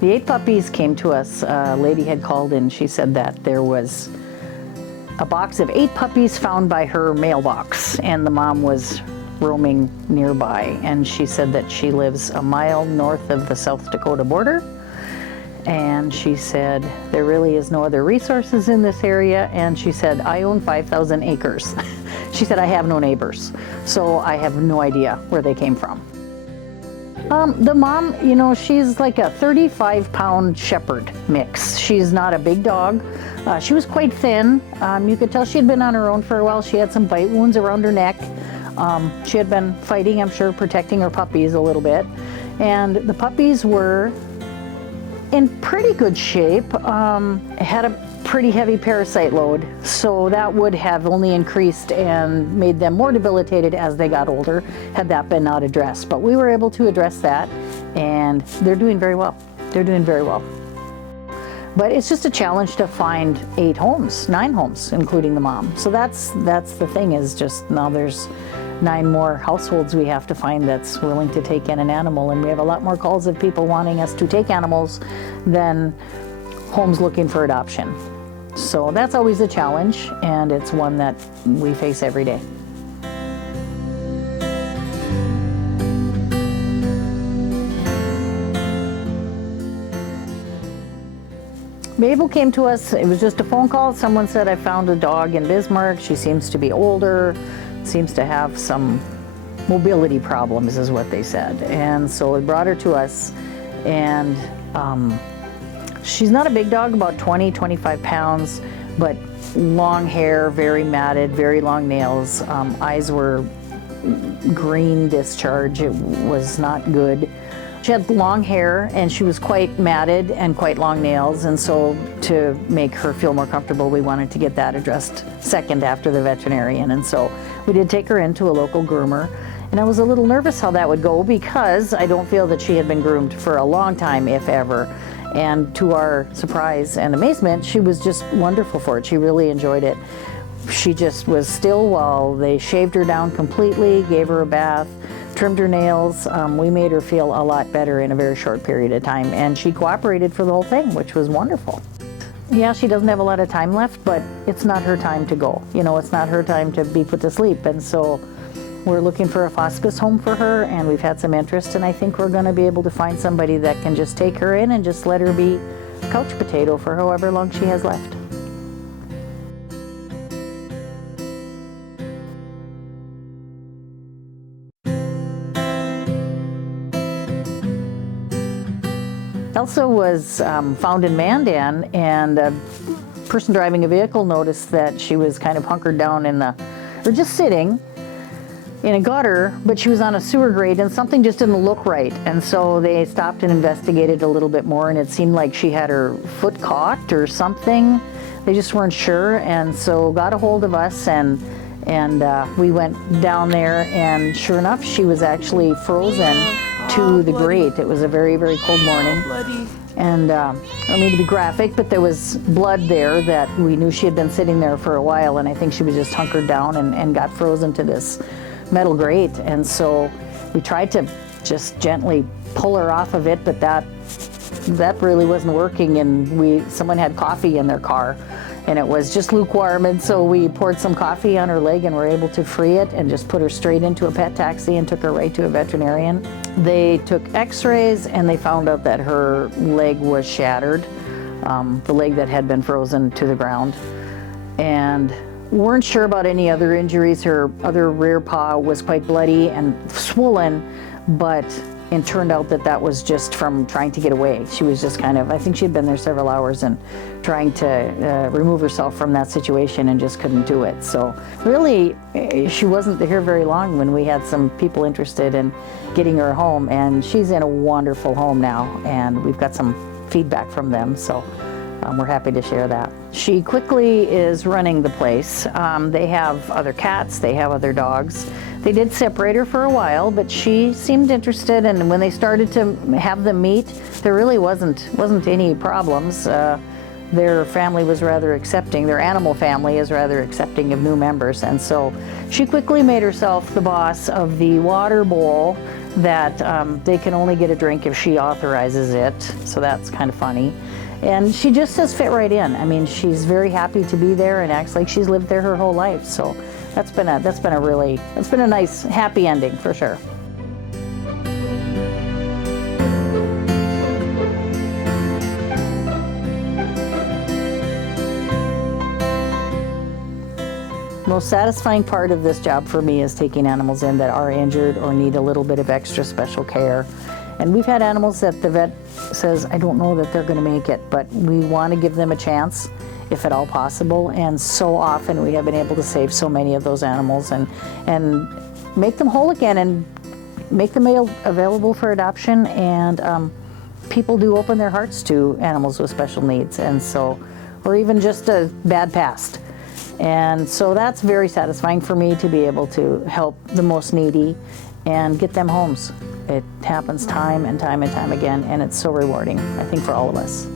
The 8 puppies came to us. A lady had called in. She said that there was a box of 8 puppies found by her mailbox, and the mom was roaming nearby. And she said that she lives a mile north of the South Dakota border. And she said, there really is no other resources in this area. And she said, I own 5,000 acres. She said, I have no neighbors. So I have no idea where they came from. The mom, you know, she's like a 35-pound shepherd mix. She's not a big dog. She was quite thin. You could tell she had been on her own for a while. She had some bite wounds around her neck. She had been fighting, I'm sure, protecting her puppies a little bit. And the puppies were in pretty good shape. Had a pretty heavy parasite load, so that would have only increased and made them more debilitated as they got older had that been not addressed. But we were able to address that, and they're doing very well. They're doing very well. But it's just a challenge to find 8 homes, 9 homes, including the mom. So that's the thing, is just now there's 9 more households we have to find that's willing to take in an animal, and we have a lot more calls of people wanting us to take animals than homes looking for adoption. So that's always a challenge, and it's one that we face every day. Mabel came to us, it was just a phone call. Someone said, I found a dog in Bismarck. She seems to be older, seems to have some mobility problems is what they said. And so we brought her to us, and she's not a big dog, about 20, 25 pounds, but long hair, very matted, very long nails. Eyes were green discharge. It was not good. She had long hair, and she was quite matted and quite long nails, and so to make her feel more comfortable, we wanted to get that addressed second after the veterinarian. And so we did take her into a local groomer, and I was a little nervous how that would go because I don't feel that she had been groomed for a long time, if ever. And to our surprise and amazement, she was just wonderful for it. She really enjoyed it. She just was still while they shaved her down completely, gave her a bath, trimmed her nails. We made her feel a lot better in a very short period of time, and she cooperated for the whole thing, which was wonderful. Yeah, she doesn't have a lot of time left, but it's not her time to go. You know, it's not her time to be put to sleep, and so we're looking for a hospice home for her, and we've had some interest, and I think we're going to be able to find somebody that can just take her in and just let her be a couch potato for however long she has left. Elsa was found in Mandan, and a person driving a vehicle noticed that she was kind of hunkered down or just sitting in a gutter, but she was on a sewer grate, and something just didn't look right. And so they stopped and investigated a little bit more, and it seemed like she had her foot caught or something. They just weren't sure, and so got a hold of us, and we went down there, and sure enough, she was actually frozen to the grate. It was a very, very cold morning. And I don't mean to be graphic, but there was blood there that we knew she had been sitting there for a while, and I think she was just hunkered down and got frozen to this metal grate. And so we tried to just gently pull her off of it, but that really wasn't working, and someone had coffee in their car, and it was just lukewarm, and so we poured some coffee on her leg and were able to free it and just put her straight into a pet taxi and took her right to a veterinarian. They took x-rays, and they found out that her leg was shattered, the leg that had been frozen to the ground, and weren't sure about any other injuries. Her other rear paw was quite bloody and swollen, but it turned out that was just from trying to get away. She was just I think she had been there several hours and trying to remove herself from that situation and just couldn't do it. So really, she wasn't here very long when we had some people interested in getting her home, and she's in a wonderful home now, and we've got some feedback from them, so we're happy to share that. She quickly is running the place. They have other cats, they have other dogs. They did separate her for a while, but she seemed interested, and when they started to have them meet, there really wasn't any problems. Their family was rather accepting, their animal family is rather accepting of new members, and so she quickly made herself the boss of the water bowl that they can only get a drink if she authorizes it, so that's kind of funny. And she just has fit right in. I mean, she's very happy to be there and acts like she's lived there her whole life. So that's been a nice, happy ending for sure. Most satisfying part of this job for me is taking animals in that are injured or need a little bit of extra special care. And we've had animals that the vet says, I don't know that they're going to make it, but we want to give them a chance if at all possible. And so often we have been able to save so many of those animals and make them whole again and make them available for adoption. And people do open their hearts to animals with special needs, and so, or even just a bad past. And so that's very satisfying for me to be able to help the most needy and get them homes. It happens time and time and time again, and it's so rewarding, I think, for all of us.